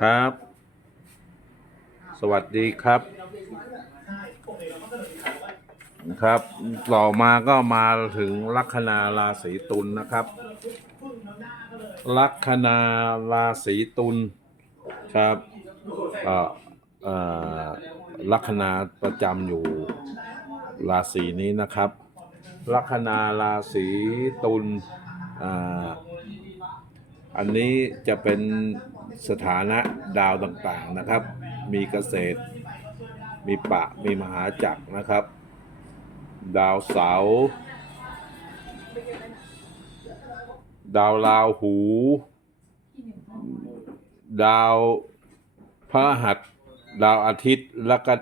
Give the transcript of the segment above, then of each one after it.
ครับ สวัสดีครับ นะครับ ต่อมาก็มาถึงลัคนาราศีตุลนะครับ ลัคนาราศีตุลครับเอ่อลัคนาประจำอยู่ราศีนี้นะครับ ลัคนาราศีตุลอ่าอันนี้จะเป็น สถานะดาวต่างๆนะครับ มีเกษตร มีปะ มีมหาจักรนะครับ ดาวเสา ดาวราวหู ดาวพระหัส ดาวอาทิตย์ แล้วก็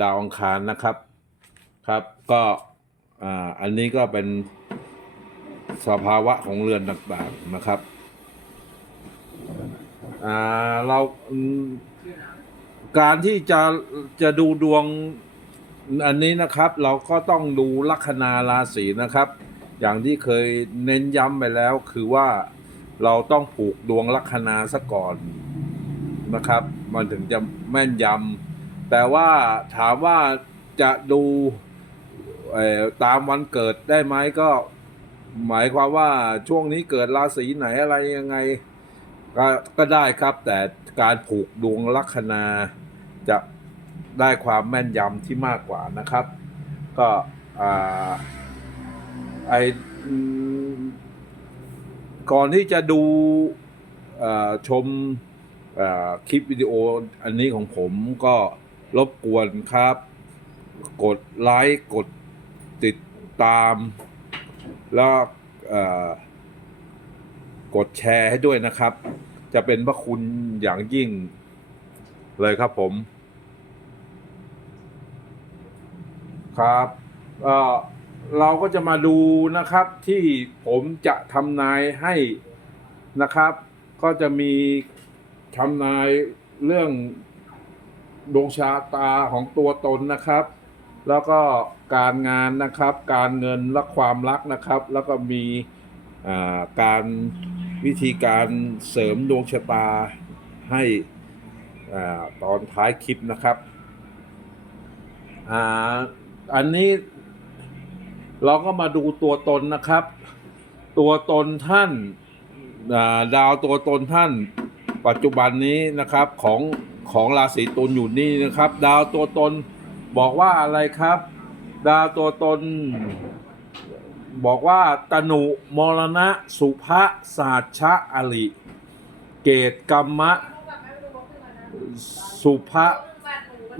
ดาวอังคารนะครับครับก็ออันนี้ก็เป็นสภาวะของเรือนต่างๆนะครับ อ่าเราอืมการที่จะจะดูดวงอันนี้นะครับ เราก็ต้องดูลัคนาราศีนะครับ อย่างที่เคยเน้นย้ำไปแล้วคือว่าเราต้องผูกดวงลัคนาซะก่อนนะครับ มันถึงจะแม่นยำแต่ว่าถามว่าจะดูตามวันเกิดได้ไหมก็หมายความว่าช่วงนี้เกิดราศีไหนอะไรยังไง ก็ก็ได้ครับแต่การผูกดวงลัคนาจะได้ความแม่นยำที่มากกว่านะครับ ก็ไอก่อนที่จะดูชมคลิปวิดีโออันนี้ของผมก็รบกวนครับ กดไลค์กดติดตาม แล้วกดแชร์ให้ด้วยนะครับ จะเป็นพระคุณอย่างยิ่งเลยครับผม ครับเอ่อเราก็จะมาดูนะครับที่ผมจะทำนายให้นะครับ ก็จะมีทำนายเรื่องดวงชะตาของตัวตนนะครับ แล้วก็การงานนะครับ การเงินและความรักนะครับ แล้วก็มีาการ วิธีการเสริมดวงชะตาให้อตอนท้ายคลิปนะครับอ่าอันนี้เราก็มาดูตัวตนนะครับ ตัวตนท่านาดาวตัวตนท่าน ปัจจุบันนี้นะครับของของราศีตุลอยู่นี่นะครับ ดาวตัวตนบอกว่าอะไรครับ ดาวตัวตน บอกว่าตนุมรณะ สุภะสาชะอลิ เกตกรรมะ สุภะ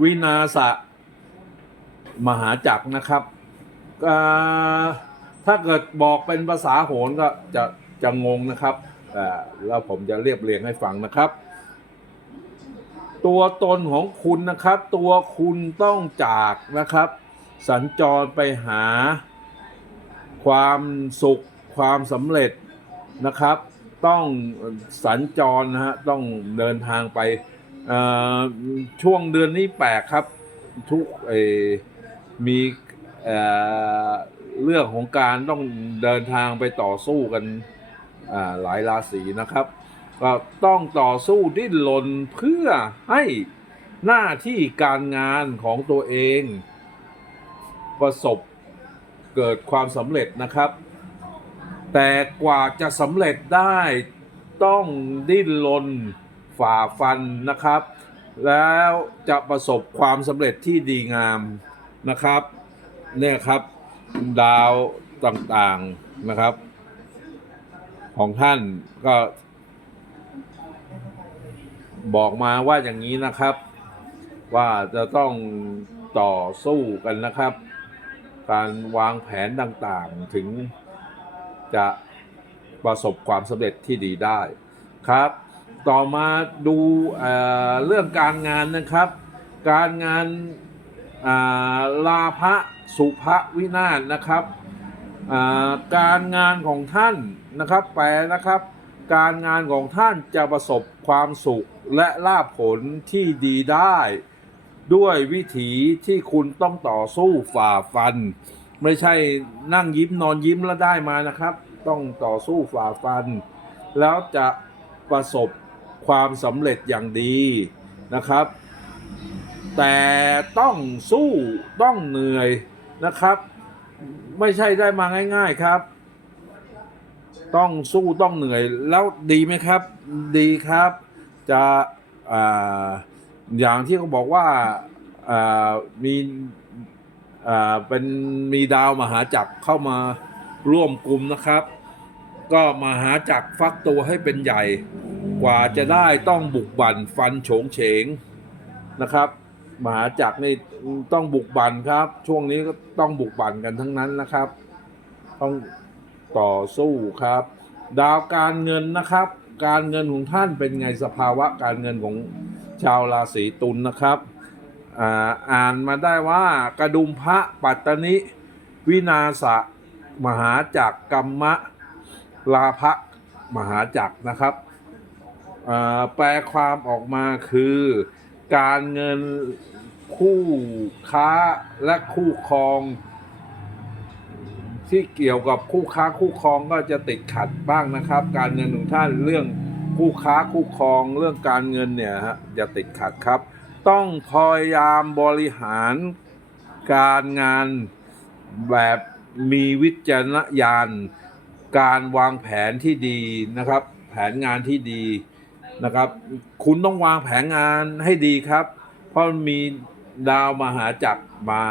วินาศะมหาจักรนะครับ ถ้าเกิดบอกเป็นภาษาโหรก็จะจะงงนะครับแล้วผมจะเรียบเรียงให้ฟังนะครับ ตัวตนของคุณนะครับ ตัวคุณต้องจากนะครับ สัญจรไปหา ความสุขความสำเร็จนะครับ ต้องสัญจรนะฮะต้องเดินทางไปช่วงเดือนนี้แปลกครับ ทุกเออมีเอ่อเรื่องของการต้องเดินทางไปต่อสู้กันหลายราศีนะครับก็ต้องต่อสู้ดิ้นรนเพื่อให้หน้าที่การงานของตัวเอง ประสบ เกิดความสำเร็จนะครับ แต่กว่าจะสำเร็จได้ต้องดิ้นรนฝ่าฟันนะครับ แล้วจะประสบความสำเร็จที่ดีงามนะครับเนี่ยครับดาวต่างๆนะครับ ของท่านก็ บอกมาว่าอย่างนี้นะครับ ว่าจะต้องต่อสู้กันนะครับ การวางแผนต่างๆ ถึงจะประสบความสำเร็จที่ดีได้ครับ ต่อมาดูเเรื่องการงานนะครับ การงานาลาภะสุภวินาศนะครับาการงานของท่านนะครับแปลนะครับ การงานของท่านจะประสบความสุขและลาภผลที่ดีได้ ด้วยวิถีที่คุณต้องต่อสู้ฝ่าฟัน ไม่ใช่นั่งยิ้มนอนยิ้มแล้วได้มานะครับ ต้องต่อสู้ฝ่าฟัน แล้วจะประสบความสำเร็จอย่างดีนะครับ แต่ต้องสู้ต้องเหนื่อยนะครับ ไม่ใช่ได้มาง่าย ๆครับ ต้องสู้ต้องเหนื่อยแล้วดีไหมครับ ดีครับจะอ่า อย่างที่เขาบอกว่าอมีเป็นมีดาวมหาจักรเข้ามาร่วมกลุ่มนะครับ ก็มหาจักรฟักตัวให้เป็นใหญ่ กว่าจะได้ต้องบุกบั่นฟันโฉงเฉงนะครับ มหาจักรนี่ต้องบุกบั่นครับ ช่วงนี้ก็ต้องบุกบั่นกันทั้งนั้นนะครับ ต้องต่อสู้ครับ ดาวการเงินนะครับ การเงินของท่านเป็นไงสภาวะการเงินของ ชาวราศีตุลนะครับอ่านมาได้ว่ากระดุมพระปัตตนิวินาศะมหาจักรกรรมะลาภะมหาจักรนะครับแปลความออกมาคือการเงินคู่ค้าและคู่ครอง ที่เกี่ยวกับคู่ค้าคู่ครองก็จะติดขัดบ้างนะครับ การเงินของท่านเรื่อง คู่ค้าคู่ครองเรื่องการเงินเนี่ยฮะจะติดขัดครับ ต้องพยายามบริหารการงานแบบมีวิจารณญาณการวางแผนที่ดีนะครับ แผนงานที่ดีนะครับ คุณต้องวางแผนงานให้ดีครับ เพราะมีดาวมหาจักรมา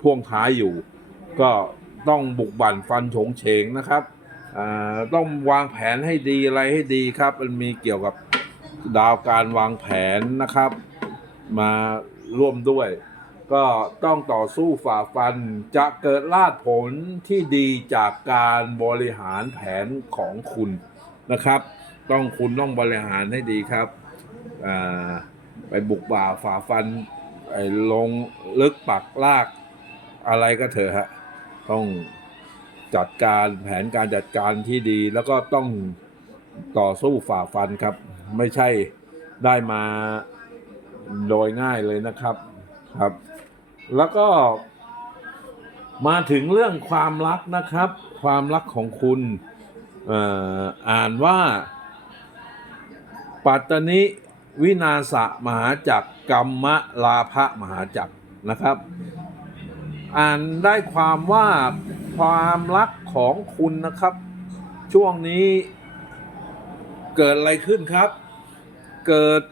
พ่วงท้ายอยู่ ก็ต้องบุกบั่นฟันโฉงเฉงนะครับ ต้องวางแผนให้ดีอะไรให้ดีครับ มันมีเกี่ยวกับดาวการวางแผนนะครับ มาร่วมด้วย ก็ต้องต่อสู้ฝ่าฟันจะเกิดลาดผลที่ดีจากการบริหารแผนของคุณนะครับ ต้องคุณต้องบริหารให้ดีครับไปบุกบ่าฝ่าฟันลงลึกปักลากอะไรก็เถอะฮะต้อง จัดการแผนการจัดการที่ดี แล้วก็ต้องต่อสู้ฝ่าฟันครับ ไม่ใช่ได้มาโดยง่ายเลยนะครับครับ แล้วก็มาถึงเรื่องความรักนะครับ ความรักของคุณอ่ออ่านว่า ปัตตนิวินาศมหาจักรกรรมะลาภะมหาจักรนะครับ อ่านได้ความว่า ความรักของคุณนะครับ ช่วงนี้เกิดอะไรขึ้นครับ เกิด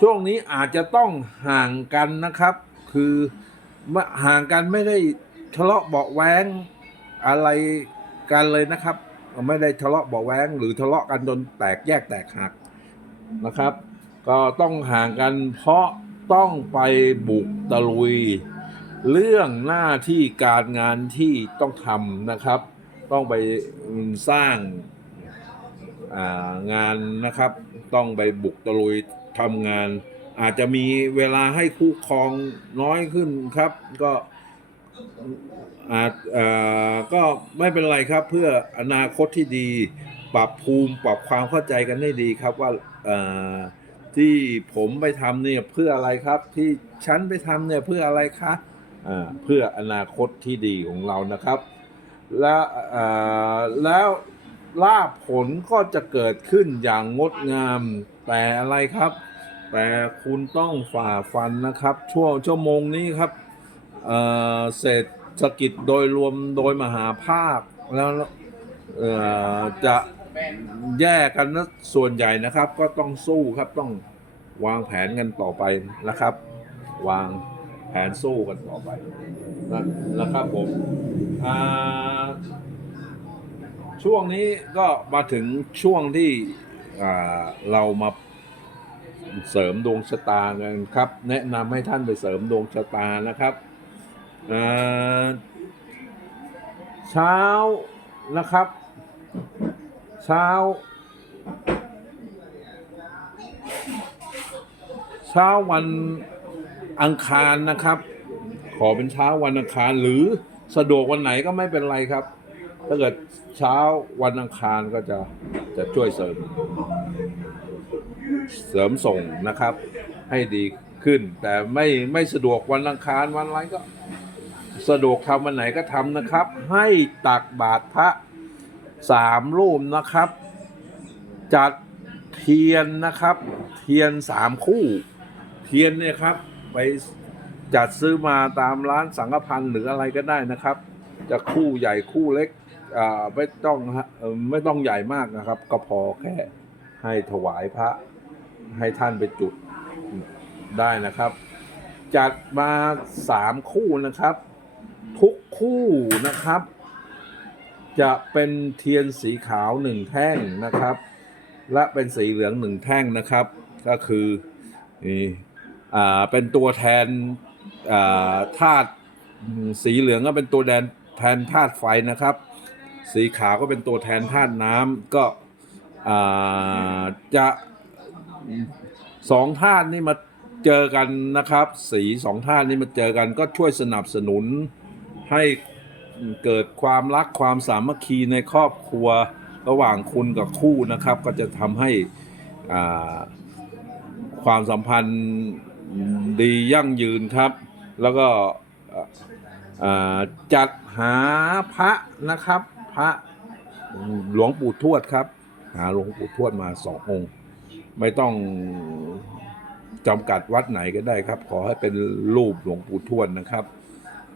ช่วงนี้อาจจะต้องห่างกันนะครับ คือห่างกันไม่ได้ทะเลาะเบาแวงอะไรกันเลยนะครับ ไม่ได้ทะเลาะเบาแวงหรือทะเลาะกันจนแตกแยกแตกหักนะครับ ก็ต้องห่างกันเพราะต้องไปบุกตะลุย เรื่องหน้าที่การงานที่ต้องทำนะครับ ต้องไปสร้างางานนะครับ ต้องไปบุกตะลุยทำงาน อาจจะมีเวลาให้คู่ครองน้อยขึ้นครับ ก็อาจก็ไม่เป็นไรครับเพื่ออนาคตที่ดี ปรับภูมิปรับความเข้าใจกันให้ดีครับว่าที่ผมไปทำเนี่ยเพื่ออะไรครับ ที่ฉันไปทำเนี่ยเพื่ออะไรคะ เพื่ออนาคตที่ดีของเรานะครับ และแล้วลาผลก็จะเกิดขึ้นอย่างงดงามแต่อะไรครับ แต่คุณต้องฝ่าฟันนะครับ ช่วงชั่วโมงนี้ครับเศรษฐกิจโดยรวมโดยมหาภาคแล้วจะแย่กันนะส่วนใหญ่นะครับ ก็ต้องสู้ครับต้องวางแผนกันต่อไปนะครับ วาง แผนสู้กันต่อไปนะนะครับผมช่วงนี้ก็มาถึงช่วงที่เรามาเสริมดวงชะตากันครับ แนะนำให้ท่านไปเสริมดวงชะตานะครับเช้านะครับ เช้า เช้าวัน อังคารนะครับ ขอเป็นเช้าวันอังคารหรือสะดวกวันไหนก็ไม่เป็นไรครับ ถ้าเกิดเช้าวันอังคารก็จะจะช่วยเสริม เสริมส่งนะครับ ให้ดีขึ้น แต่ไม่ไม่สะดวกวันอังคารวันอะไรก็ สะดวกทำวันไหนก็ทำนะครับ ให้ตักบาตรพระสามรูปนะครับ จัดเทียนนะครับ เทียนสามคู่ เทียนเนี่ยครับ ไปจัดซื้อมาตามร้านสังฆพันธ์หรืออะไรก็ได้นะครับ จะคู่ใหญ่คู่เล็กอ่าไม่ต้องไม่ต้องใหญ่มากนะครับ ก็พอแค่ให้ถวายพระให้ท่านไปจุดได้นะครับ จัดมาสามคู่นะครับ ทุกคู่นะครับ จะเป็นเทียนสีขาวหนึ่งแท่งนะครับ และเป็นสีเหลืองหนึ่งแท่งนะครับ ก็คือนี่ เป็นตัวแทนอ่าธาตุสีเหลืองก็เป็นตัวแทนแทนธาตุไฟนะครับ สีขาวก็เป็นตัวแทนธาตุน้ำก็อ่าจะสองธาตุนี่มาเจอกันนะครับ สีสองธาตุนี่มาเจอกันก็ช่วยสนับสนุนให้เกิดความรักความสามัคคีในครอบครัวระหว่างคุณกับคู่นะครับ ก็จะทำให้อ่าความสัมพันธ์ ดียั่งยืนครับ แล้วก็จัดหาพระนะครับ พระหลวงปู่ทวดครับ หาหลวงปู่ทวดมาสององค์ ไม่ต้องจำกัดวัดไหนก็ได้ครับ ขอให้เป็นรูปหลวงปู่ทวดนะครับ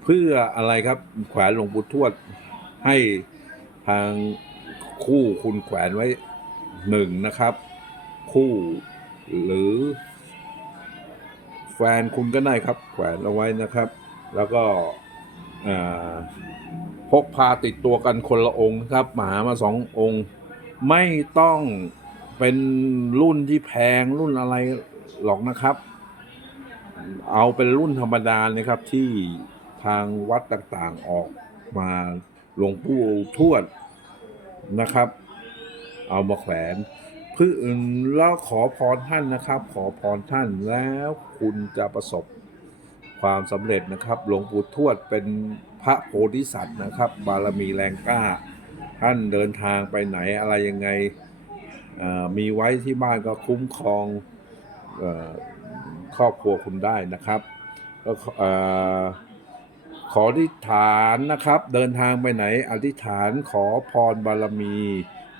เพื่ออะไรครับแขวนหลวงปู่ทวดให้ทางคู่คุณแขวนไว้หนึ่งนะครับ คู่หรือ แฟนคุณก็ได้ครับ แขวนเอาไว้นะครับ แล้วก็พกพาติดตัวกันคนละองค์ครับมาหามาสององค์ ไม่ต้องเป็นรุ่นที่แพงรุ่นอะไรหรอกนะครับ เอาเป็นรุ่นธรรมดานะครับที่ทางวัดต่างๆออกมาหลวงปู่ทวดนะครับ เอามาแขวน พื่อแล้วขอพรท่านนะครับ ขอพรท่านแล้วคุณจะประสบความสำเร็จนะครับ หลวงปู่ทวดเป็นพระโพธิสัตว์นะครับ บารมีแรงกล้า ท่านเดินทางไปไหนอะไรยังไงมีไว้ที่บ้านก็คุ้มครองครอบครัวคุณได้นะครับก็ขออธิษฐานนะครับ เดินทางไปไหนอธิษฐานขอพรบารมี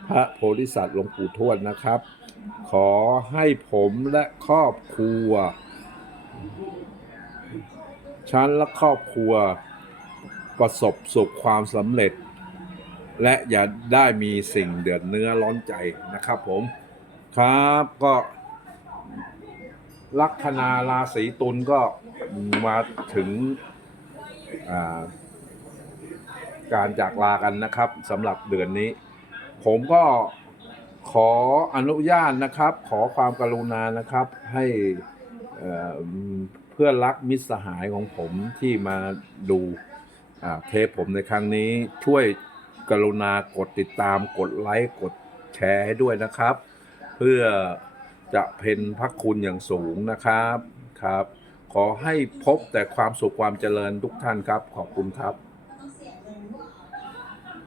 พระโพธิสัตว์หลวงปู่ทวดนะครับ ขอให้ผมและครอบครัวฉันและครอบครัวประสบสุขความสำเร็จ และอย่าได้มีสิ่งเดือดเนื้อร้อนใจนะครับผมครับก็ลัคนาราศีตุลก็มาถึงการจากลากันนะครับสำหรับเดือนนี้ ผมก็ขออนุญาตนะครับ ขอความกรุณานะครับ ให้เพื่อนรักมิตรสหายของผมที่มาดูเทปผมในครั้งนี้ช่วยกรุณากดติดตามกดไลค์กดแชร์ให้ด้วยนะครับ เพื่อจะเป็นพระคุณอย่างสูงนะครับครับ ขอให้พบแต่ความสุขความเจริญทุกท่านครับ ขอบคุณครับ